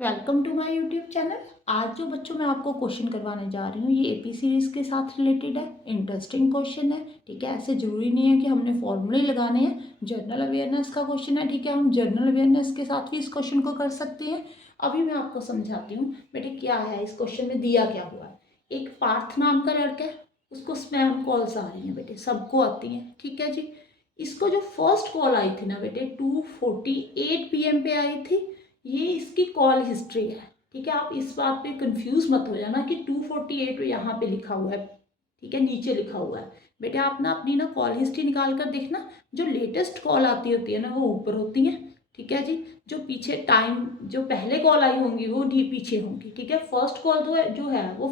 Welcome to my YouTube channel. आज जो बच्चों मैं आपको क्वेश्चन करवाने जा रही हूँ ये एपी सीरीज़ के साथ रिलेटेड है। इंटरेस्टिंग क्वेश्चन है, ठीक है। ऐसे ज़रूरी नहीं है कि हमने फॉर्मूले लगाने हैं। जनरल अवेयरनेस का क्वेश्चन है, ठीक है। हम जनरल अवेयरनेस के साथ भी इस क्वेश्चन को कर सकते हैं। अभी मैं आपको समझाती हूँ बेटे क्या है इस क्वेश्चन में दिया क्या हुआ है। एक पार्थ नाम का लड़का है, उसको स्पैम कॉल्स आ रही हैं बेटे, सबको आती हैं, ठीक है जी। इसको जो फर्स्ट कॉल आई थी ना बेटे 2:48 PM पे आई थी। ये इसकी कॉल हिस्ट्री है, ठीक है। आप इस बात पे कंफ्यूज मत हो जाना कि 2:48 यहाँ पे लिखा हुआ है, ठीक है, नीचे लिखा हुआ है। बेटे आप ना अपनी ना कॉल हिस्ट्री निकाल कर देखना, जो लेटेस्ट कॉल आती होती है ना वो ऊपर होती है, ठीक है जी। जो पीछे टाइम जो पहले कॉल आई होंगी वो डी पीछे होंगी, ठीक है। फर्स्ट कॉल जो है वो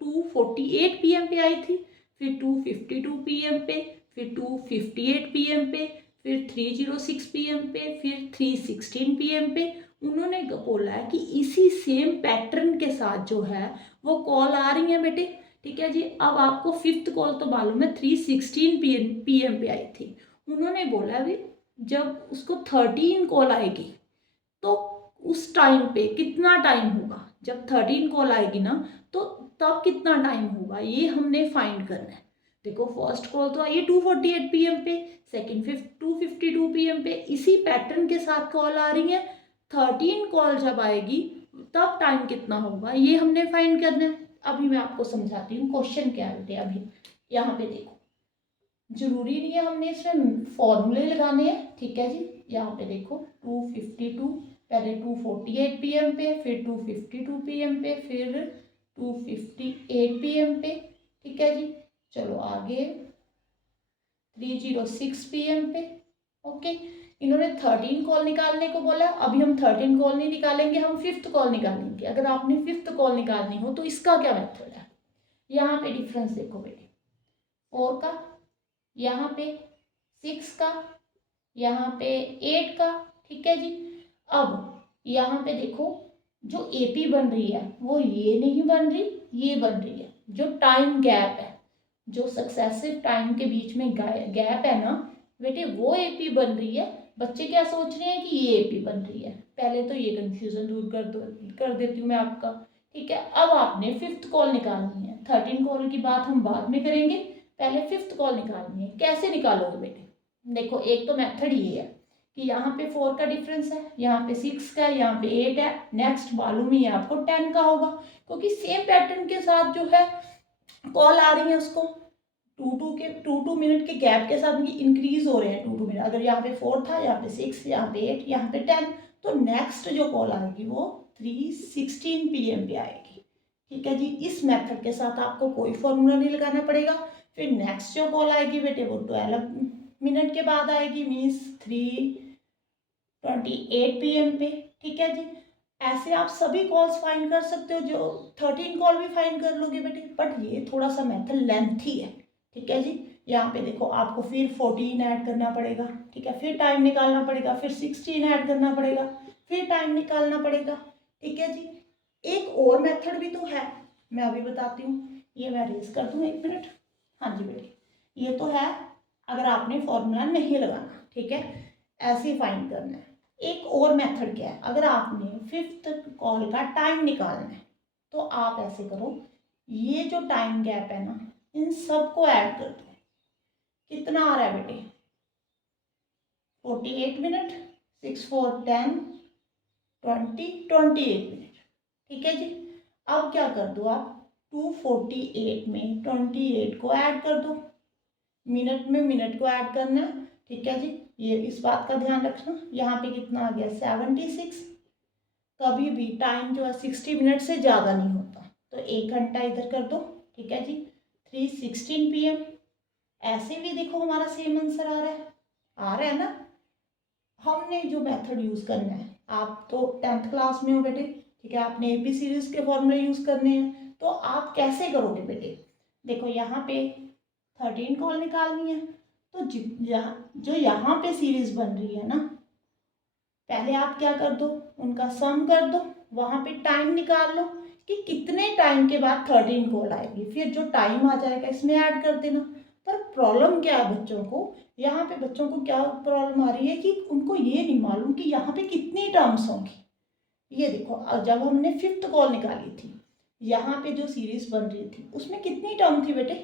2:48 PM पे आई थी, फिर 2:52 PM पे, फिर 2:58 PM पे, फिर 3:06 PM पे, फिर 3:16 PM पे। उन्होंने बोला है कि इसी सेम पैटर्न के साथ जो है वो कॉल आ रही है बेटे, ठीक है जी। अब आपको फिफ्थ कॉल तो मालूम है 3:16 PM पे आई थी। उन्होंने बोला भी जब उसको 13 कॉल आएगी तो उस टाइम पे कितना टाइम होगा, जब 13 कॉल आएगी ना तो तब कितना टाइम होगा ये हमने फाइंड करना है। देखो फर्स्ट कॉल तो आई है 2:48 PM पे, सेकेंड 2:52 PM पे, इसी पैटर्न के साथ कॉल आ रही है। 13 कॉल जब आएगी तब टाइम कितना होगा ये हमने फाइंड करना है। अभी मैं आपको समझाती हूँ क्वेश्चन क्या है बेटे। अभी यहाँ पे देखो, जरूरी नहीं है हमने इसमें फॉर्मूले लगाने हैं, ठीक है जी। यहाँ पे देखो 2:52, पहले 2:48 PM पे, फिर 2:52 PM पे, फिर 2:58 PM पे, ठीक है जी। चलो आगे 3:06 PM पे, ओके। इन्होंने 13 कॉल निकालने को बोला। अभी हम 13 कॉल नहीं निकालेंगे, हम फिफ्थ कॉल निकालेंगे। अगर आपने फिफ्थ कॉल निकालनी हो तो इसका क्या मेथड है, यहाँ पे डिफरेंस देखो बेटे, 4 का, यहाँ पे 6 का, यहाँ पे 8 का, ठीक है जी। अब यहाँ पे देखो जो एपी बन रही है वो ये नहीं बन रही, ये बन रही है। जो टाइम गैप है, जो सक्सेसिव टाइम के बीच में गैप है ना बेटे, वो एपी बन रही है। बच्चे क्या सोच रहे हैं कि ये एपी बन रही है। पहले तो ये कंफ्यूजन दूर कर देती हूँ मैं आपका, ठीक है। अब आपने फिफ्थ कॉल निकालनी है। 13 कॉल की बात हम बाद में करेंगे, पहले फिफ्थ कॉल निकालनी है। कैसे निकालोगे बेटे, देखो एक तो मेथड ये है कि यहाँ पे 4 का डिफरेंस है, यहाँ पे 6 का है, यहाँ पे 8 है। नेक्स्ट मालूम ही है आपको 10 का होगा, क्योंकि सेम पैटर्न के साथ जो है कॉल आ रही है उसको 2 मिनट के गैप के साथ इंक्रीज हो रहे हैं 2 मिनट। अगर यहाँ पे 4 था, यहाँ पे 6, यहाँ पे 8, यहाँ पे 10, तो नेक्स्ट जो कॉल आएगी वो 3:16 PM पे आएगी, ठीक है जी। इस मेथड के साथ आपको कोई फॉर्मूला नहीं लगाना पड़ेगा। फिर नेक्स्ट जो कॉल आएगी बेटे वो 12 मिनट के बाद आएगी, मीन्स 3:28 PM पे, ठीक है जी। ऐसे आप सभी कॉल्स फाइंड कर सकते हो, जो 13 कॉल भी फाइंड कर लोगे बेटे। बट ये थोड़ा सा मेथड लेंथी है, ठीक है जी। यहाँ पे देखो आपको फिर 14 ऐड करना पड़ेगा, ठीक है। फिर टाइम निकालना पड़ेगा, फिर 16 ऐड करना पड़ेगा, फिर टाइम निकालना पड़ेगा, ठीक है जी। एक और मेथड भी तो है, मैं अभी बताती हूँ। ये मैं रेज कर दूँ 1 मिनट। हाँ जी बेटे, ये तो है अगर आपने फॉर्मूला नहीं लगाना, ठीक है, ऐसे ही फाइंड करना है। एक और मेथड क्या है, अगर आपने फिफ्थ कॉल का टाइम निकालना है तो आप ऐसे करो, ये जो टाइम गैप है ना इन सबको ऐड कर दो। कितना आ रहा है बेटे, 48 मिनट, 6 4 10, 28 मिनट, ठीक है जी। अब क्या कर दो आप, 2:48 में 28 को ऐड कर दो। मिनट में मिनट को ऐड करना है, ठीक है जी। ये इस बात का ध्यान रखना। यहाँ पे कितना आ गया 76। कभी भी टाइम जो है 60 मिनट से ज़्यादा नहीं होता, तो 1 घंटा इधर कर दो, ठीक है जी। 3:16 PM। ऐसे भी देखो हमारा सेम आंसर आ रहा है ना। हमने जो मेथड यूज़ करना है, आप तो 10th क्लास में हो बेटे, ठीक है, आपने एपी सीरीज के फॉर्मूले यूज़ करने हैं। तो आप कैसे करोगे बेटे, देखो यहाँ पे 13 कॉल निकालनी है, तो जो यहाँ पे सीरीज बन रही है ना, पहले आप क्या कर दो, उनका सम कर दो, वहाँ पे टाइम निकाल लो कि कितने टाइम के बाद 13 कॉल आएगी, फिर जो टाइम आ जाएगा इसमें ऐड कर देना। पर प्रॉब्लम क्या है बच्चों को, यहाँ पे बच्चों को क्या प्रॉब्लम आ रही है कि उनको ये नहीं मालूम कि यहाँ पे कितनी टर्म्स होंगी, ये देखो जब हमने फिफ्थ कॉल निकाली थी, यहाँ पे जो सीरीज बन रही थी उसमें कितनी टर्म थी बेटे?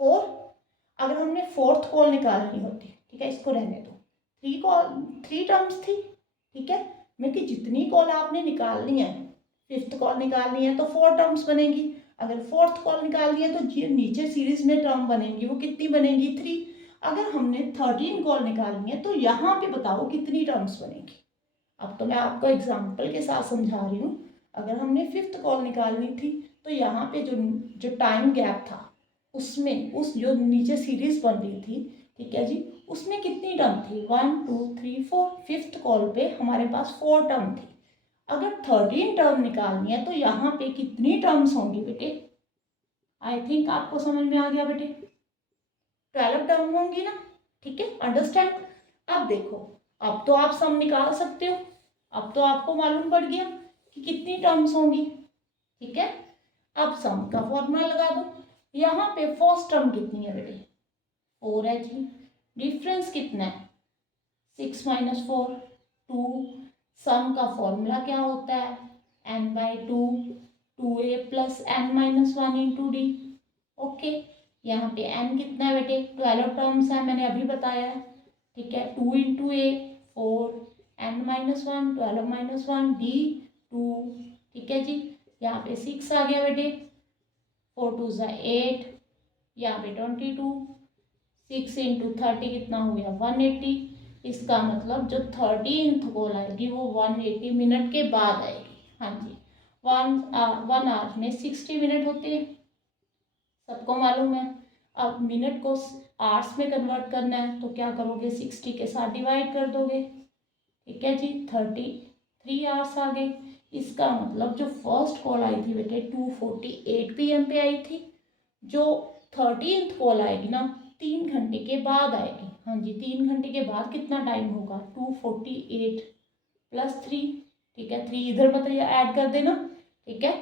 4। अगर हमने फोर्थ कॉल निकालनी होती, ठीक है, इसको रहने दो, 3 टर्म्स थी, ठीक है। मैं कि जितनी कॉल आपने निकालनी है, फिफ्थ कॉल निकालनी है तो 4 टर्म्स बनेगी। अगर फोर्थ कॉल निकालनी है तो नीचे सीरीज में टर्म बनेंगी, वो कितनी बनेगी? 3। अगर हमने 13 कॉल निकालनी है तो यहाँ पे बताओ कितनी टर्म्स बनेगी। अब तो मैं आपको एग्जाम्पल के साथ समझा रही हूँ। अगर हमने फिफ्थ कॉल निकालनी थी तो यहाँ पे जो टाइम गैप था उसमें उस जो नीचे सीरीज बन रही थी, ठीक है जी, उसमें कितनी टर्म थी? 1 2 3 4। फिफ्थ कॉल पे हमारे पास 4 टर्म थी। अगर 13 टर्म निकालनी है तो यहाँ पे कितनी टर्म्स होंगी बेटे? आई थिंक आपको समझ में आ गया बेटे। 12 टर्म होंगी ना, ठीक है, अंडरस्टैंड। अब देखो, अब तो आप सम निकाल सकते हो, अब तो आपको मालूम पड़ गया कि कितनी टर्म्स होंगी, ठीक है। अब सम का फॉर्मूला लगा दो। यहाँ पे फर्स्ट टर्म कितनी है बेटे? 4 है जी। डिफरेंस कितना है? 6 - 4 2। सम का फॉर्मूला क्या होता है? n/2 2a + n - 1 × d। Okay, यहाँ पे n कितना है बेटे? 12 टर्म्स है, मैंने अभी बताया है, ठीक है। 2 × a 4, n - 1 12 - 1 d 2, ठीक है जी। यहाँ पे 6 आ गया बेटे, 4 2 = 8, यहाँ पे 22, 6 × 30 कितना हो गया? 180। इसका मतलब जो 13th कॉल आएगी वो 180 मिनट के बाद आएगी। हाँ जी, 1 आवर में 60 मिनट होते हैं, सबको मालूम है। अब मिनट को आवर्स में कन्वर्ट करना है तो क्या करोगे? 60 के साथ डिवाइड कर दोगे, ठीक है जी। 33 आवर्स आ गए। इसका मतलब जो फर्स्ट कॉल आई थी बेटे 2:48 PM पे आई थी। जो 13th कॉल आएगी ना 3 घंटे के बाद आएगी। हाँ जी, 3 घंटे के बाद कितना टाइम होगा? 2:48 + 3, ठीक है, 3 इधर मतलब ऐड कर देना, ठीक है।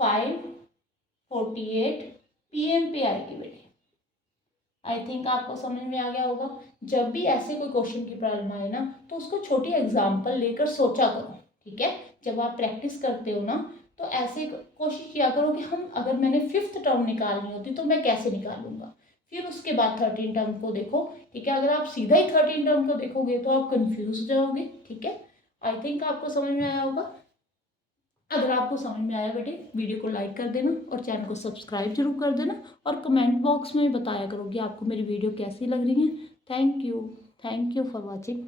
5:48 PM पे आएगी बेटे। आई थिंक आपको समझ में आ गया होगा। जब भी ऐसे कोई क्वेश्चन की प्रॉब्लम आए ना तो उसको छोटी एग्जाम्पल लेकर सोचा करो, ठीक है। जब आप प्रैक्टिस करते हो ना तो ऐसे कोशिश किया करो कि हम अगर मैंने फिफ्थ टर्म निकालनी होती तो मैं कैसे निकालूंगा, फिर उसके बाद 13 टर्म को देखो, ठीक है। अगर आप सीधा ही 13 टर्म को देखोगे तो आप कंफ्यूज हो जाओगे, ठीक है। आई थिंक आपको समझ में आया होगा। अगर आपको समझ में आया बेटे, वीडियो को लाइक कर देना और चैनल को सब्सक्राइब जरूर कर देना और कमेंट बॉक्स में बताया करो कि आपको मेरी वीडियो कैसी लग रही है। Thank you for watching.